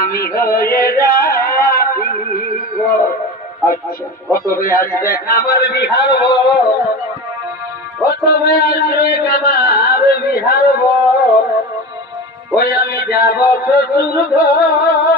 আমি হয়ে যাচ্ছি। আচ্ছা কতবে আসবে আমার বিহার কতবে আসবে আমার বিহার ওই আমি যাব শ্বশুর ঘর